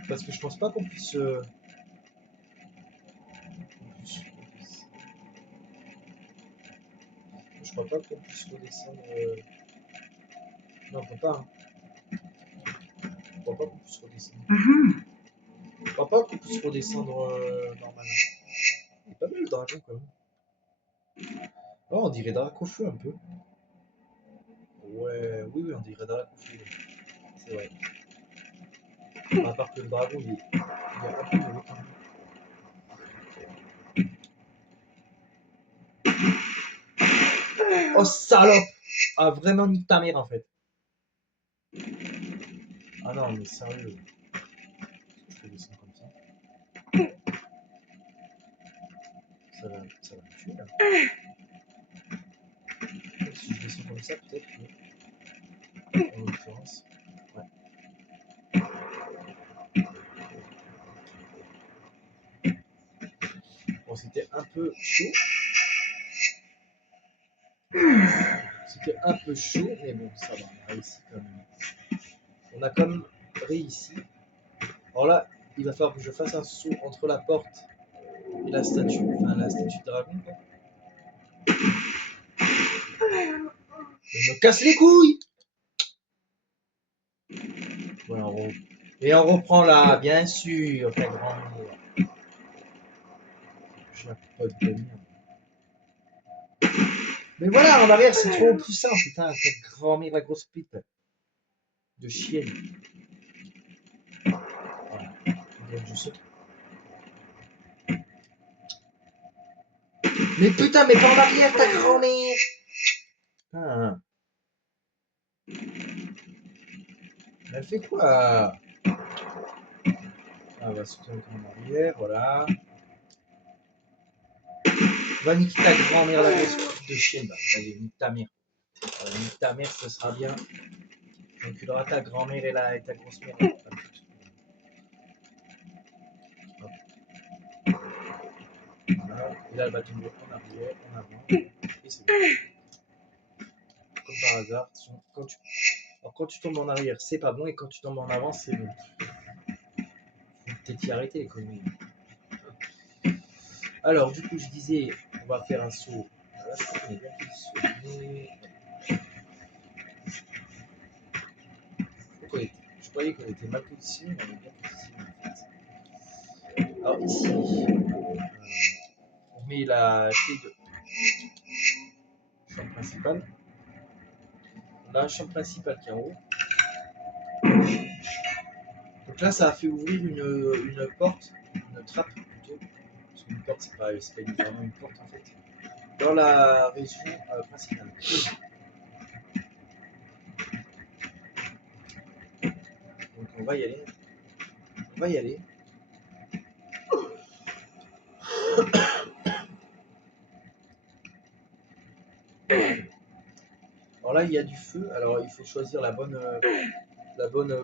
Parce que je pense pas qu'on puisse... Je crois pas qu'on puisse redescendre... Non, on peut pas. Hein. Je crois pas qu'on puisse redescendre. Je crois pas qu'on puisse redescendre normalement. Il est pas mal le dragon quand même. Oh, on dirait Dracofeu un peu. Ouais, oui, on dirait Dracofeu. C'est vrai. À part que le dragon, il est un peu mauvais quand même. Oh salope! Ah, vraiment nique ta mère en fait. Ah non, mais sérieux. Est-ce que je peux descendre comme ça? Ça va me tuer là. Si je descends comme ça, peut-être que. En l'occurrence. Ouais. Bon, c'était un peu chaud. C'était un peu chaud, mais bon, ça va. On a réussi quand même. On a quand même réussi. Alors là, il va falloir que je fasse un saut entre la porte et la statue. Enfin, la statue de dragon, quoi. Je me casse les couilles. Voilà, et on reprend là, bien sûr, ta grand-mère. Chapeau de merde. Mais voilà, en arrière, c'est trop plus simple, putain, ta grand-mère, la grosse pute de chienne. Voilà. Donc, je saute. Mais putain, mais pas en arrière, ta grand-mère. Putain. Elle fait quoi? Ah, on va sauter en arrière, voilà. Va niquer ta grand-mère, la grosse pute de chienne. Bah, allez, nique ta mère. Nique ta mère, ce sera bien. T'enculeras ta grand-mère et ta grosse mère. Voilà. Et là, elle va tomber en arrière, en avant. Et c'est bon. Comme par hasard. Quand tu tombes en arrière, c'est pas bon. Et quand tu tombes en avant, c'est bon. Faut peut-être y arrêter les conneries. Alors, du coup, je disais, on va faire un saut. Voilà, on est bien positionné. Je croyais qu'on était mal positionné, mais on est bien positionné en fait. Alors ici, on met la clé de chambre principale. On a un champ principal qui est en haut. Donc là, ça a fait ouvrir une porte, une trappe plutôt. Parce qu'une porte, c'est pas vraiment une porte en fait. Dans la région principale. Donc on va y aller. On va y aller. Alors là, il y a du feu. Alors il faut choisir la bonne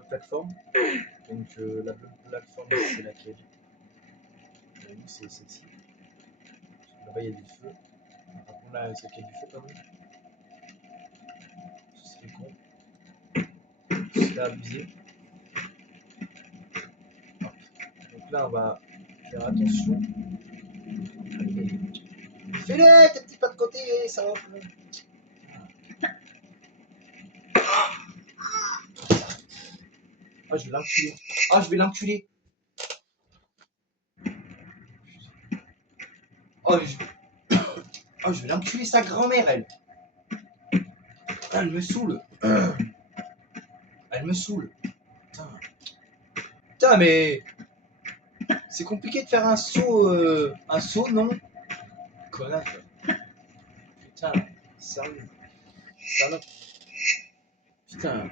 plateforme. Donc la bonne plateforme, c'est laquelle? C'est celle-ci. Là-bas, il y a du feu. Par contre, là, c'est qu'il y a du feu quand même. Ce serait con. Ce serait abusé. Donc là, on va faire attention. Fais-le, tes petits pas de côté, ça va. Ah, je vais l'enculer. Ah, je vais l'enculer. Oh, je vais l'enculer sa grand-mère, elle. Ah, elle me saoule. Elle me saoule. Putain. Putain, mais c'est compliqué de faire un saut, non? Connard. Putain, sérieux. Salope. Putain.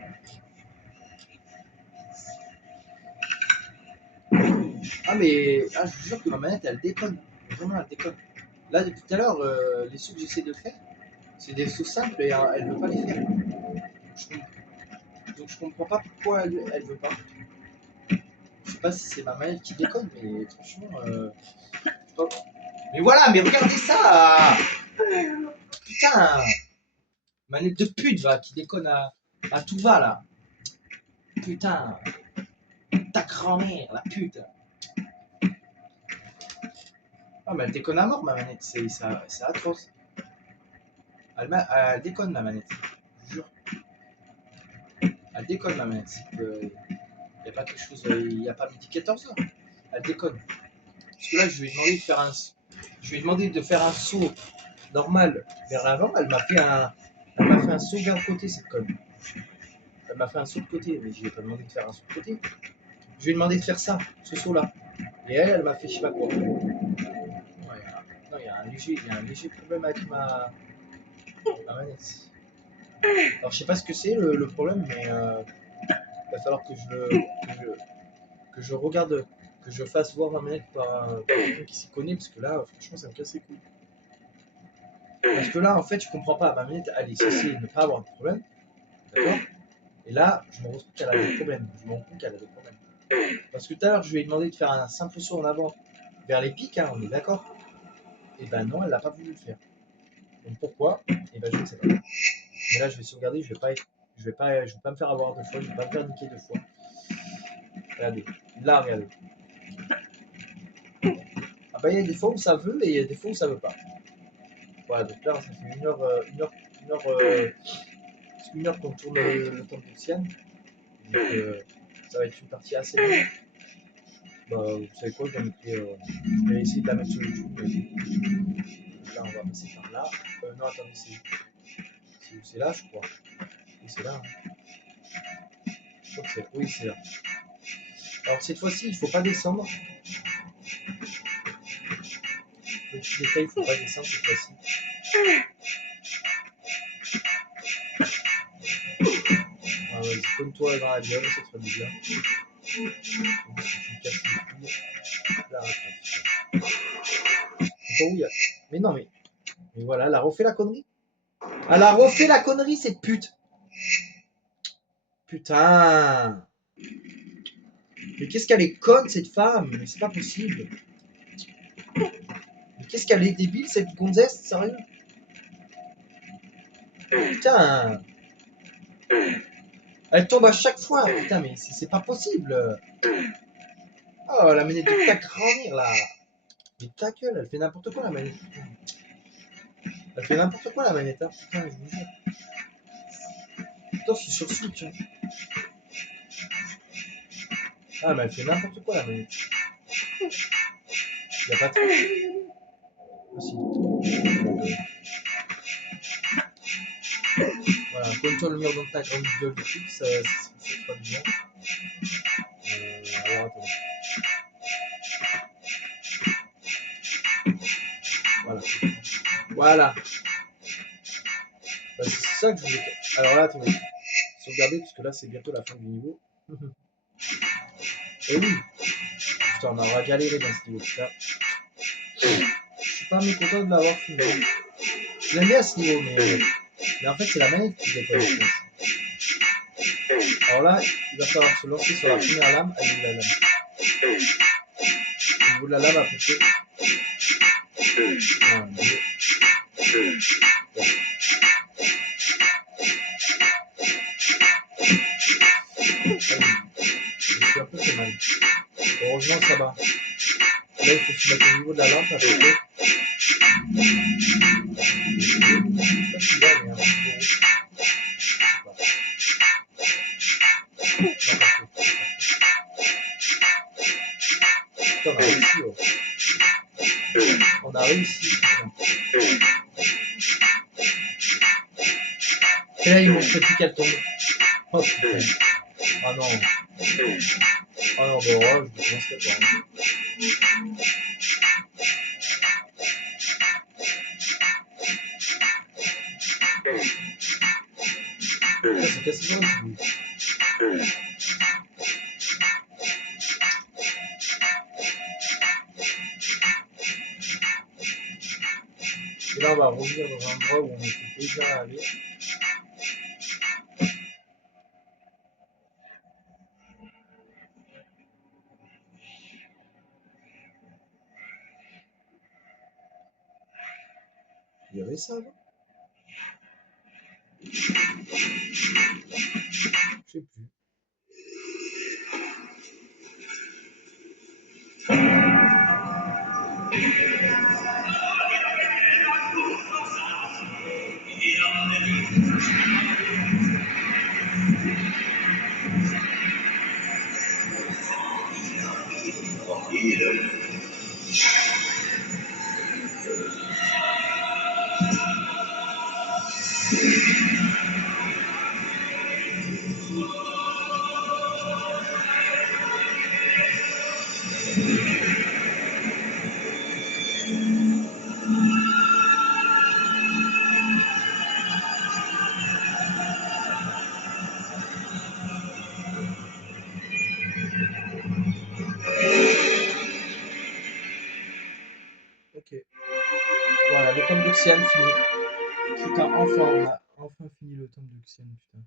Ah, mais je vous jure que ma manette, elle déconne. Vraiment, elle déconne. Là, depuis tout à l'heure, les sauts que j'essaie de faire, c'est des sauts simples et elle ne veut pas les faire. Donc je comprends pas pourquoi elle veut pas. Je sais pas si c'est ma manette qui déconne, mais franchement, pas... Mais voilà, mais regardez ça. Putain, manette de pute, va, qui déconne à tout va, là. Putain, ta grand-mère, la pute. Ah, mais elle déconne à mort, ma manette, c'est atroce. Elle déconne, ma manette, je vous jure. Elle déconne, ma manette. Il n'y a pas quelque chose, il n'y a pas midi 14h. Elle déconne. Parce que là, je lui ai demandé de faire un saut normal vers l'avant. Elle m'a fait un saut vers le côté, cette conne. Elle m'a fait un saut de côté, mais je lui ai pas demandé de faire un saut de côté. Je lui ai demandé de faire ça, ce saut-là. Et elle m'a fait je sais pas quoi. Il y a un léger problème avec ma manette. Alors, je sais pas ce que c'est le problème, mais il va falloir que je regarde, que je fasse voir ma manette par quelqu'un qui s'y connaît, parce que là, franchement, ça me casse les couilles. Parce que là, en fait, je comprends pas. Ma manette, elle est censée ne pas avoir de problème. D'accord? Et là, je me rends compte qu'elle a des problèmes. Je me rends compte qu'elle a des problèmes. Parce que tout à l'heure, je lui ai demandé de faire un simple saut en avant vers les pics, hein, on est d'accord? Et ben non, elle n'a pas voulu le faire. Donc pourquoi? Et ben je ne sais pas. Mais là, je vais sauvegarder, je vais pas me faire avoir deux fois, je vais pas me faire niquer deux fois. Regardez, là, regardez. Ah bah il y a des fois où ça veut et il y a des fois où ça veut pas. Voilà, donc là, ça fait 1h une heure qu'on tourne le temple de Xian. Donc ça va être une partie assez longue. Bah, vous savez quoi, je vais essayer de la mettre sur YouTube. Là, on va passer par là. Non, attendez, c'est là, je crois. Oui, c'est là. Hein. Je crois que c'est. Oui, c'est là. Alors, cette fois-ci, il ne faut pas descendre. Petit détail, il ne faut pas descendre cette fois-ci. Ah, vas-y, donne-toi dans la gueule, ça te fait du bien. Donc, si tu casses les couilles, là, attends. Oh, oui. Mais non, mais voilà, elle a refait la connerie. Elle a refait la connerie, cette pute. Putain. Mais qu'est-ce qu'elle est conne, cette femme. Mais c'est pas possible. Mais qu'est-ce qu'elle est débile, cette gonzesse, sérieux. Putain. Elle tombe à chaque fois. Putain, mais c'est pas possible. Oh, la manette de ta grandir, là. Mais ta gueule, elle fait n'importe quoi, la manette. Putain. Elle fait n'importe quoi, la manette. Hein. Putain, je vous jure. Putain, je suis sur Switch. Hein. Ah, mais elle fait n'importe quoi, la manette. Y'a pas de truc. Ah, si. Voilà, colle-toi le mur dans ta grande gueule de truc, ça fera du bien. Alors, attendez. Voilà. Voilà. Bah, c'est ça que je voulais. Alors là, attendez. Sauvegarder, parce que là, c'est bientôt la fin du niveau. Et oui. Putain, on aura galéré dans ce niveau, putain. Je suis pas mécontent de l'avoir fini. Je l'aime bien ce niveau, mais en fait, c'est la manette qui déconne, je pense. Alors là, il va falloir se lancer sur la première lame. Allez, la lame. Au niveau de la lame, à peu près. 1, 2. Je suis un peu fait mal. Heureusement, ça va. Là, il faut se mettre au niveau de la lampe à peu près. Putain, on a réussi. Oh. On a réussi. Et là, il montrait plus qu'elle tombe. Oh putain. Ah non. Ah non, bah ouais, je commencerai pas. Ah, c'est cassé dans le dessous. Et là, on va revenir dans un endroit où on était déjà allé. Il y avait ça avant? Je sais plus. Ok. Voilà, le tome de Xian fini. Putain, enfin, on a enfin fini le tome de Xian, putain.